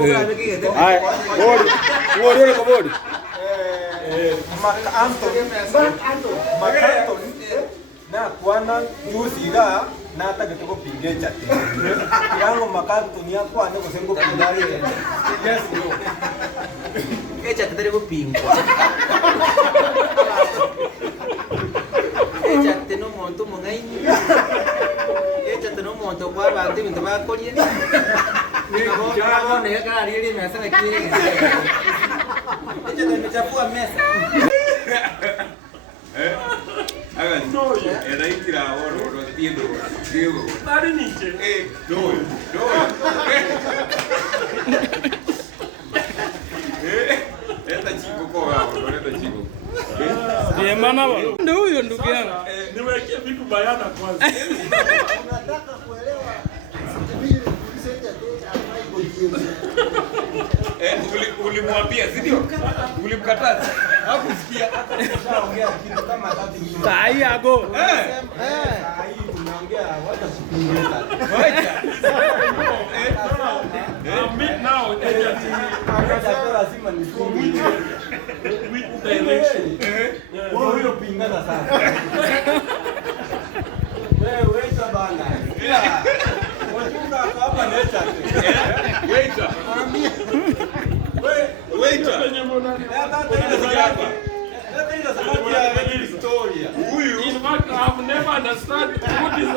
Hai, bodi kwa bodi. Makanto na kwana yusiga na tagatuko pinge chate. Yango makanto ni akwa ne kusengo pindari. Yes no. Echate tere ko pingwa. Echate no monto mongai. Echate no monto kwa bandi bintu bakolie. Niko ne kari ile mesa kiri. Echate mechafua mesa. No, era itira oro tiendo. Diego. Ari niche. Doi. Esta chico kwa esta chico. Ndiye maana bwana. Ndio huyo ndugu yangu. Niwekee vitu bayana kwanza. Unataka kuelewa Ulimwambia sio? Ulimkataza? Hakusikia. ongea kitu kama tatu hivi. Tai yako. Hii tunaongea wacha kupinga. Wacha. Meet now. Hata lazima nifunge. With direction. Wewe pingana sana. Wewe bana. Wajunga hapa na Echate. Waiter. Waiter. Huyu In fact, I have never understood what is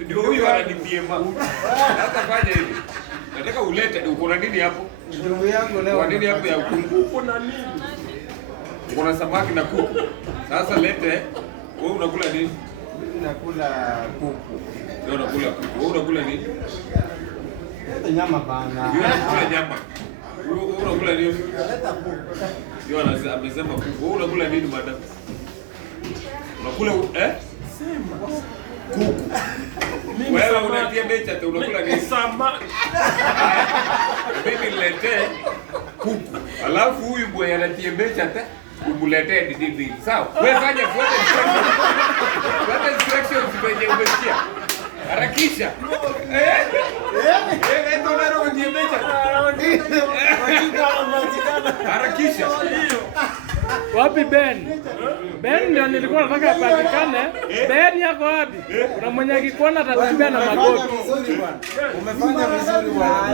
ndio huyu ananipiema. Sasa fanya hivi. Nataka ulete uko na nini hapo? Ndugu yangu leo. Kwa nini hapo ya uko na nini? Uko na samaki na kuku. Sasa lete. Wewe unakula nini? Mimi nakula kuku. Wewe unakula kuku. Wewe unakula nini? Leta nyama bana. Wewe unakula nyama. Wewe unakula nini? Leta kuku. Yeye amesema kuku. Wewe unakula nini madam? Unakula Sema. kuku. Wewe unatia Echate unakula nini? Samaki. Mimi niletee kuku. Alafu huyu boy anatia Echate umuletee didi. Sawa? Wewe fanya fuata instructions. Fuata instructions zenye umesikia. Harakisha. Ndio ndio kutia Echate. Harakisha. Wapi Ben? Ben ndio nilikuwa nataka apatikane. Ben yako wapi? Kuna mwenye akikuona atatembea na magoti. Umefanya vizuri bwana.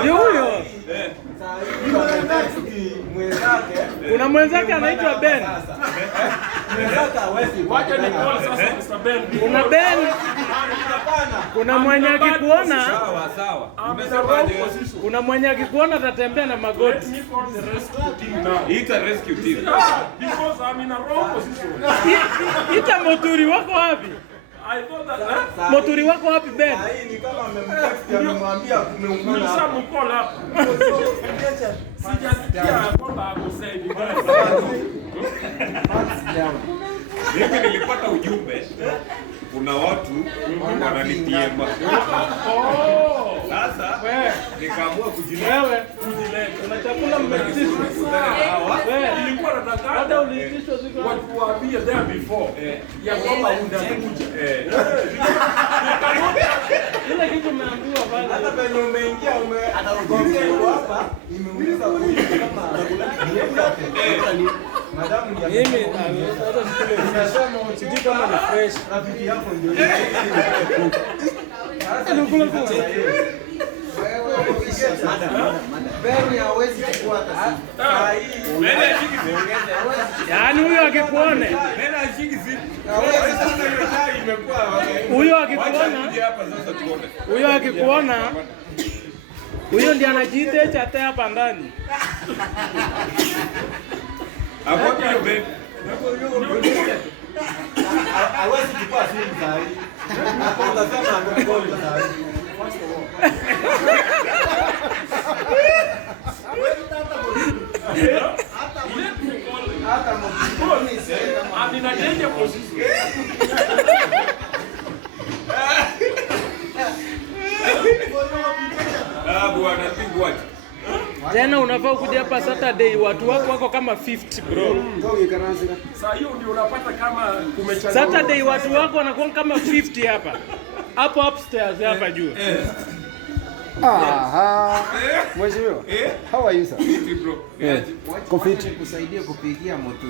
Ndio huyo. Kuna mwenzake anaitwa Ben. Mwenzake hawezi. Wacha ni call sasa Mr. Ben. Kuna Ben. Kuna mwenye akikuona. Sawa. Umesemaje? Kuna mwenye akikuona atatembea na magoti. Let me call the rescue team now. Ita rescue team. Because I'm in a wrong position. Ita moturi wako wapi? I thought that Moturi wako wapi Ben? Hii ni kama amemwambia kumeungana. Nilisha mcall hapa. Sijasikia kwamba akusaidia. Mimi nilipata ujumbe kuna watu wananitiema. Sasa nikaamua kujileta. Wewe una chakula mmeitishwa. Wewe Nilikuwa nataka hata uliitishwa siku watu waambie there before ya kwamba utakuja. ile kitu umeambiwa pale. Hata penye umeingia anaongea hapa imeuliza kama madamu Mimi hata sikule unasema sijui kama ni fresh. rafiki yako ndio Sasa nikula kwa Beni hawezi kufuata yaani huyo akikuona. Huyo akikuona. Huyo akikuona. Huyo ndiye anajiita Echate hapa ndani. Hapo hiyo Ben. hawezi kuchukua simu saa hii. Hapo utasema angekoni saa hii. I'm in a danger position. Bwana pigwa. Tena unafaa kuja hapa Saturday, watu wako wako kama 50 bro. Sasa hiyo ndio unapata kama kumechana. Saturday watu wako wanakuwa kama 50 hapa. hapo upstairs hapa juu. Mheshimiwa. How are you sir? Bro. Kofiti kusaidia kupigia moto.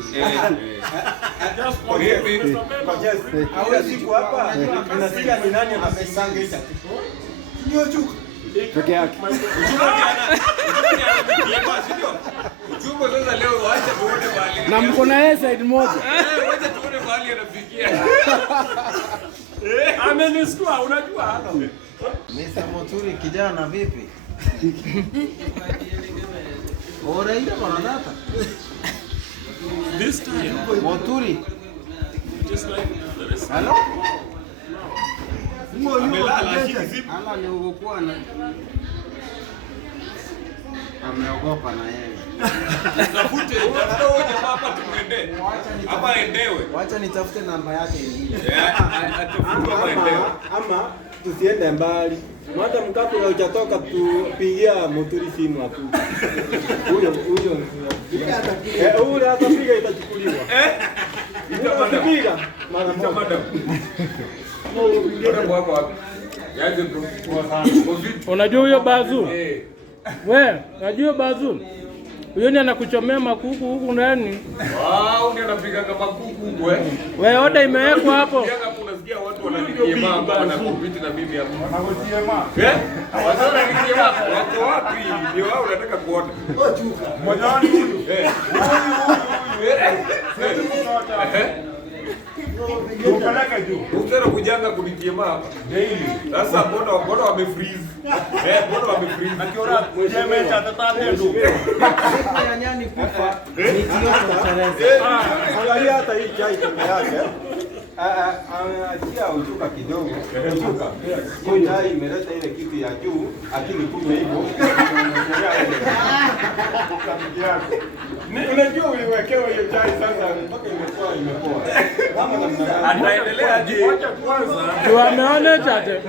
Siku hapa tunasikia ni nani anasanga hicho. Ndio chuka. Peke yake. Ujumbe sasa leo waacha tuone bali. Na mko na yeye side moja. Wacha tuone bali anafikia. Amenistua unajua. Mr. Moturi kijana vipi? Ora ile wanadata. This time Moturi. just like the rest. Hello? Amelala hivi. Ala ni ugokuwa na ameogopa na yeye. Tafute huyo jamaa hapa tumwende. Hapa endewe. Wacha nitafute namba yake ingine. Atafute hapa endewe. Ama tusiende mbali. Hata mkapo na hujatoka tupigia Moturi simu hapo. Huyo huyo atapiga itachukuliwa. Itapiga mara moja. Madam. Bora wako wapi? Yaje bro. Unajua huyo Bazu? Wewe, unajua Bazu? Huyo ni anakuchomea makuku huku ndani. Wow, ndio anapiga kama kuku wewe. Wewe oda imewekwa hapo. Hapo unasikia watu wananikiema hapa wanakupiti na mimi hapa. Anagotiema. Watu wananikiema wako wapi? Ndio wao unataka kuona. Mmoja wao ni huyu. Tupeleke juu. Ukitaka kujanga kunikiema hapa. Daily. Sasa mbona wamefreeze? Mbona wamefreeze? Akiora jemecha tatate ndo. Ya nyani kufa. Ni tio tutareze. Angalia hata hii chai peke yake. Achia uchuka kidogo. Uchuka. Hiyo chai imeleta ile kitu ya juu, akili kunywa hivyo. Unajua uliwekewa hiyo chai sasa mpaka imepoa. Kama namna gani? Ataendelea je? Wacha kwanza Tu ameona Echate.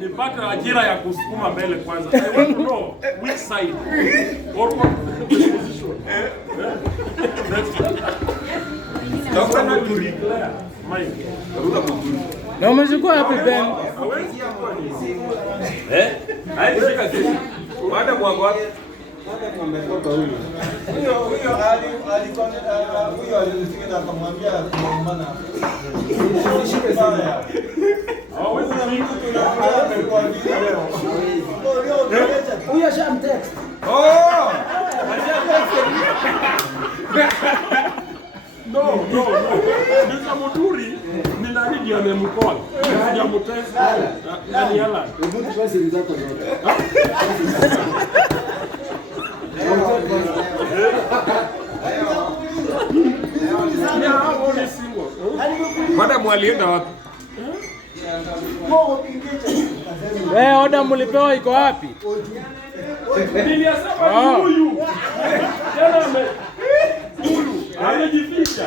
nipate ajira ya kusukuma mbele kwanza. I want to know which side or what position. Tafuta Moturi. Mine. Tafuta Moturi. Na umechukua happy Ben. Haishika simu. Baada mwango wake. hata ametoka huyo. Huyo alisikia akamwambia maana. Shike sana. Hawezi na mimi Huyo shamtext. Oh! No. Mr. Moturi ni nani ndiye amemcall? Sijamtesa. Nani yala? Hebu tupe siri zako zote. Baada mwalienda wapi? Wewe oda mlipewa iko wapi? Nilisema huyu. Tena huyu anajificha.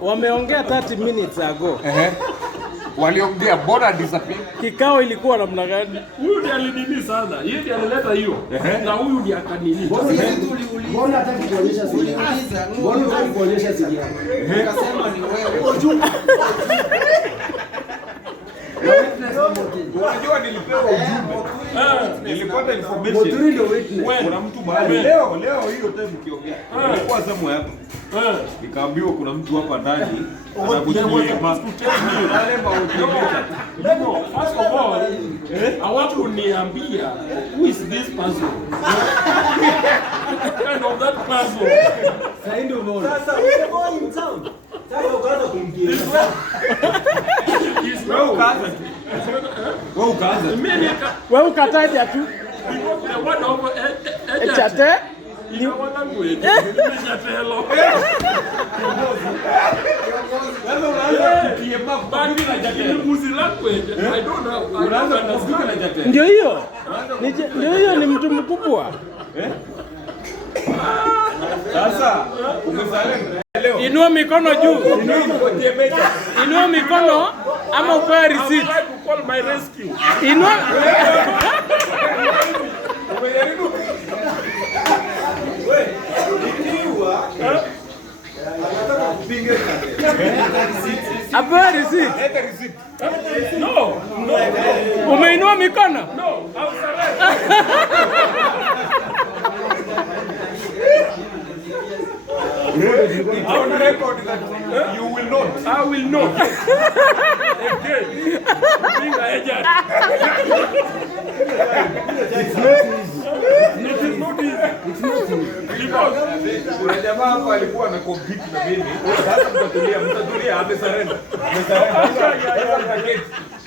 Wameongea 30 minutes ago. Waliongea bora disappear. Kikao ilikuwa namna gani? Huyu ndiye alinini sana. Yeye ndiye alileta hiyo. Na huyu ndiye akanini. Mbona hataki kuonyesha siri yako? Mbona hataki kuonyesha siri yako? Akasema ni wewe. Unajua nilipewa ujumbe. Nilipata information. Moturi ndio witness. Kuna mtu mahali leo hiyo time ukiongea. Nilikuwa zamu hapa. Nikaambiwa kuna mtu hapa ndani anakujiema. Wale mautembea. No, first of all, hawakuniambia who is this person. Kind of that person. Sasa ndio unaona. Sasa wewe boy in town. Sasa ukaanza kumkia. He's no cousin. Wewe ukaanza. Wewe ukataja tu. The word of Echate. ni wanangu wetu. Nimeshatelo. Wewe unaanza kukiema Bandi na jakini mbuzi lako wetu. I don't know. unaanza kusikia na jate. Ndio hiyo. Ndio hiyo ni mtu mkubwa. Sasa umesalimu leo. Inua mikono juu. Inua mikono ama upewe receipt. I would like to call my rescue. Inua. Umejaribu Ikiwa anataka kupinga Apewe receipt. Leta receipt. No. Umeinua mikono? No, I'll surrender. I will record that you will not. I will not. Again, being an agent. It's not easy. It is not easy. Because Kuna jamaa hapa alikuwa na compete na mimi. Sasa mtatulia amesarenda.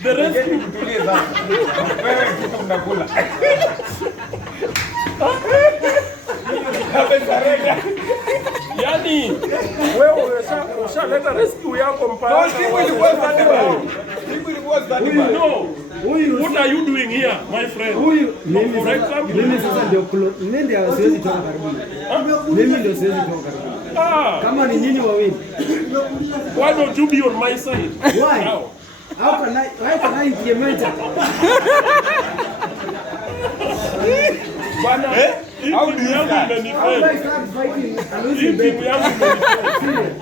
the rest Mtulie sasa. Wewe kitu mnakula. Amesarenda. yani wewe ushaleta rescue yako mpaka. Siku ilikuwa standby. Siku ilikuwa standby. No. What are you doing here, my friend? For example, Mimi sasa ndio siwezi toka karibu. Mimi ndio siwezi toka karibu. Kama ni nyinyi wawili. Why don't you be on my side? Why? How can I implement it? Bana, How do you How do I imenifeli. start fighting and Hii losing timu battle? yangu imenifeli.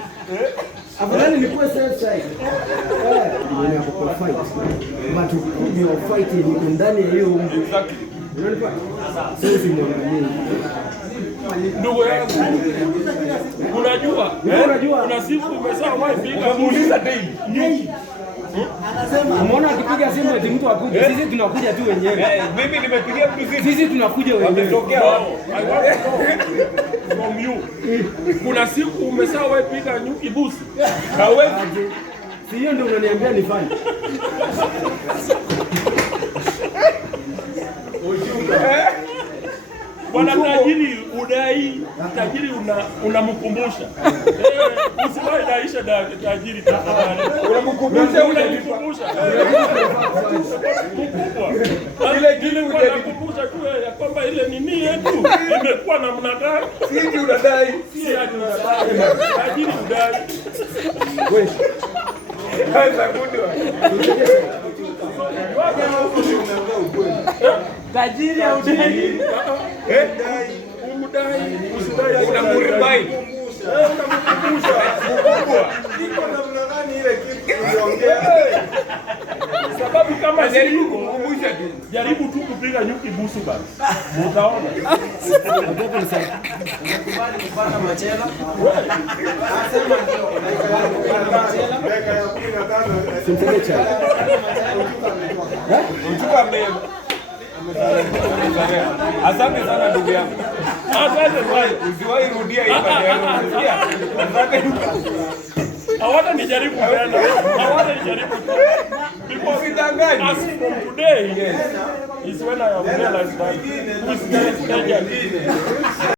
Afadhali nikuwe safe side. Ni hapo fight. But your fight ni ndani ya hiyo umbo. Exactly. Unanipata? Sio simwangalie. Ndugu yangu, unajua kuna siku umezaa wife Muuliza daily. nyingi. Umeona akipiga simu eti mtu akuje. Sisi tunakuja tu wenyewe. Mimi nimepigia mtu simu. Sisi tunakuja wenyewe. Wametokea No, wapi? I want to know from you. Kuna siku umezaa wife piga nyuki busi. Hawezi. Si hiyo ndio unaniambia nifanye. Bwana tajiri udai, tajiri unamkumbusha. Usiwahi daisha tajiri tafadhali. Unamkumbusha Unamkumbusha. Ile kwa nakumbusha tu ya kwamba ile nini yetu imekuwa namna gani? sisi unadai. Si ati unadai. Tajiri udai. Wewe. Kaza kundwa. Tajiri au dai? Udai, usidai. Unamuribai. Unamkumbusha. Iko namna gani ile kitu uliongea? Sababu kama Jaribu siko kukumbusha tu. jaribu tu kupiga nyuki busu basi. Utaona. Unakubali kupanda machela? Simtege cha. Mchukua mbele. Asante sana ndugu yangu. Asante sana. Usiwahi rudia hii maneno. Asante. Hawana nijaribu tena. Hawana nijaribu tena. Because Usidanganye. as from today is when I have realized that who is the agent.